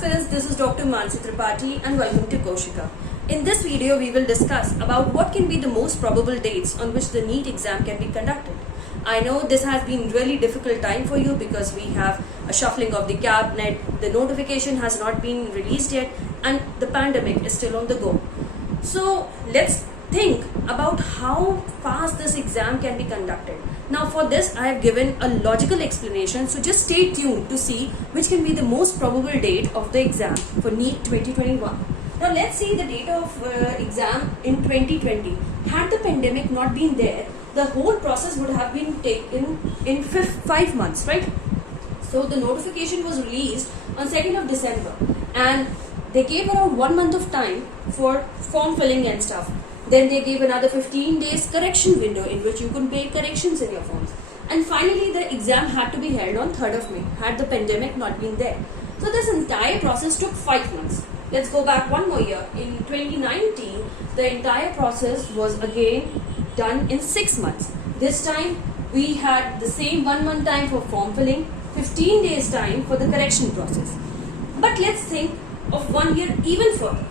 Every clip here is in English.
aspirants, this is Dr. Mansi Tripathi and welcome to Koshika. In this video, we will discuss about what can be the most probable dates on which the NEET exam can be conducted. I know this has been really difficult time for you because we have a shuffling of the cabinet, the notification has not been released yet and the pandemic is still on the go. So let's think about how fast this exam can be conducted. Now for this I have given a logical explanation, so just stay tuned to see which can be the most probable date of the exam for NEET 2021. Now let's see the date of exam in 2020. Had the pandemic not been there, the whole process would have been taken in 5 months, right? So the notification was released on 2nd of December and they gave around 1 month of time for form filling and stuff. Then they gave another 15 days correction window in which you could make corrections in your forms. And finally the exam had to be held on 3rd of May had the pandemic not been there. So this entire process took 5 months. Let's go back one more year. In 2019, the entire process was again done in 6 months. This time we had the same 1 month time for form filling, 15 days time for the correction process. But let's think of 1 year even further.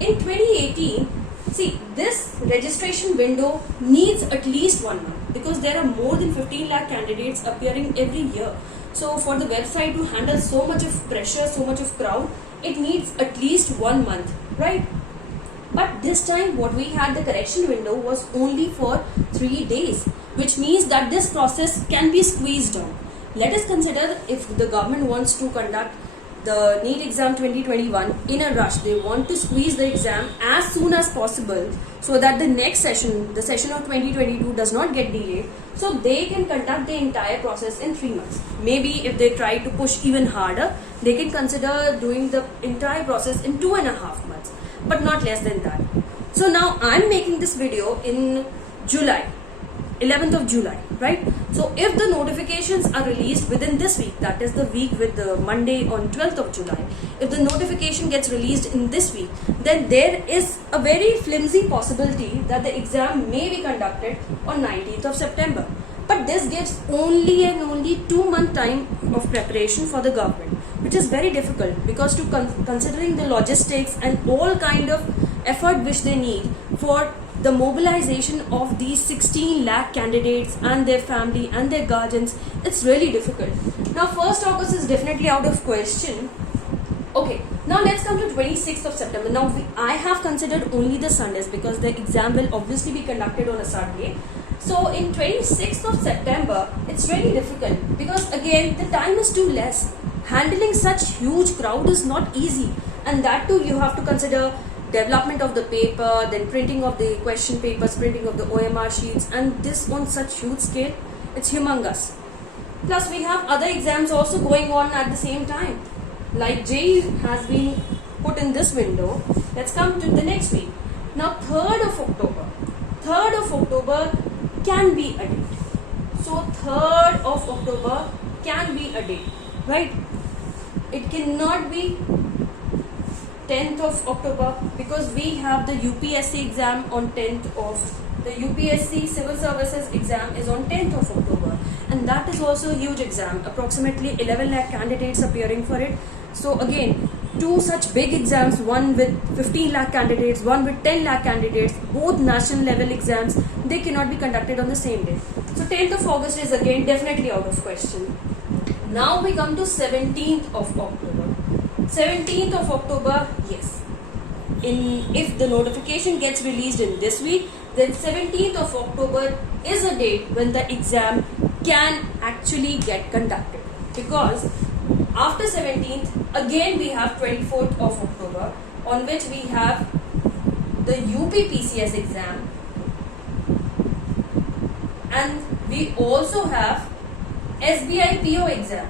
In 2018, see, this registration window needs at least 1 month because there are more than 15 lakh candidates appearing every year. So for the website to handle so much of pressure, so much of crowd, it needs at least 1 month, right? But this time what we had, the correction window was only for 3 days, which means that this process can be squeezed down. Let us consider if the government wants to conduct the NEET exam 2021 in a rush. They want to squeeze the exam as soon as possible so that the next session, the session of 2022, does not get delayed. So they can conduct the entire process in 3 months. Maybe if they try to push even harder, they can consider doing the entire process in 2.5 months, but not less than that. So now I'm making this video in July. 11th of July, right? So if the notifications are released within this week, that is the week with the Monday on 12th of July, if the notification gets released in this week, then there is a very flimsy possibility that the exam may be conducted on 19th of September. But this gives only 2 month time of preparation for the government, which is very difficult because considering the logistics and all kind of effort which they need for the mobilization of these 16 lakh candidates and their family and their guardians, it's really difficult. Now 1st August is definitely out of question. Okay, now let's come to 26th of September. Now I have considered only the Sundays because the exam will obviously be conducted on a Sunday. So in 26th of September, it's really difficult because again the time is too less. Handling such huge crowd is not easy, and that too you have to consider development of the paper, then printing of the question papers, printing of the OMR sheets, and this on such huge scale, it's humongous. Plus we have other exams also going on at the same time, like JEE has been put in this window. Let's come to the next week. Now 3rd of October can be a date. So 3rd of October can be a date, right? It cannot be 10th of October because we have the UPSC exam on 10th of the UPSC Civil Services exam is on 10th of October, and that is also a huge exam, approximately 11 lakh candidates appearing for it. So again, 2 such big exams, one with 15 lakh candidates, one with 10 lakh candidates, both national level exams, they cannot be conducted on the same day. So 10th of August is again definitely out of question. Now we come to 17th of October. 17th of October, yes. If the notification gets released in this week, then 17th of October is a date when the exam can actually get conducted. Because after 17th, again we have 24th of October, on which we have the UPPCS exam, and we also have SBI PO exam,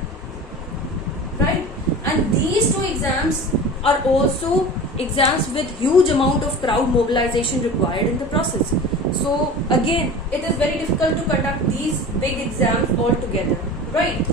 right? And these 2 exams are also exams with huge amount of crowd mobilization required in the process. So again, it is very difficult to conduct these big exams all together, right?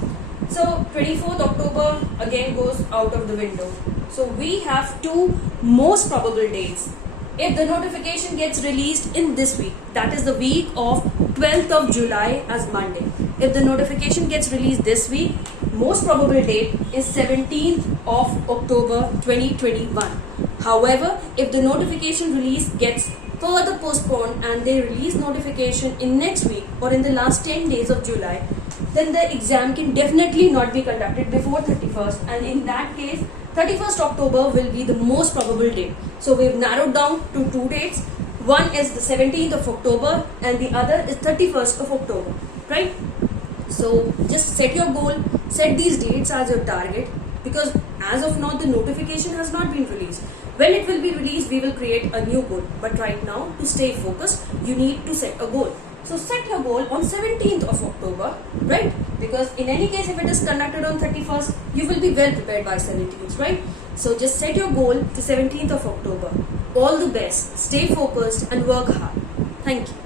So 24th October again goes out of the window. So we have 2 most probable dates. If the notification gets released in this week, that is the week of 12th of July as Monday. If the notification gets released this week, most probable date is 17th of October 2021. However, if the notification release gets further postponed and they release notification in next week or in the last 10 days of July, then the exam can definitely not be conducted before 31st, and in that case 31st October will be the most probable date. So we've narrowed down to two dates. One is the 17th of October and the other is 31st of October, right? So just set your goal, set these dates as your target, because as of now the notification has not been released. When it will be released, we will create a new goal. But right now, to stay focused, you need to set a goal. So set your goal on 17th of October, right? Because in any case, if it is conducted on 31st, you will be well prepared by 17th, right? So just set your goal to 17th of October. All the best, stay focused and work hard. Thank you.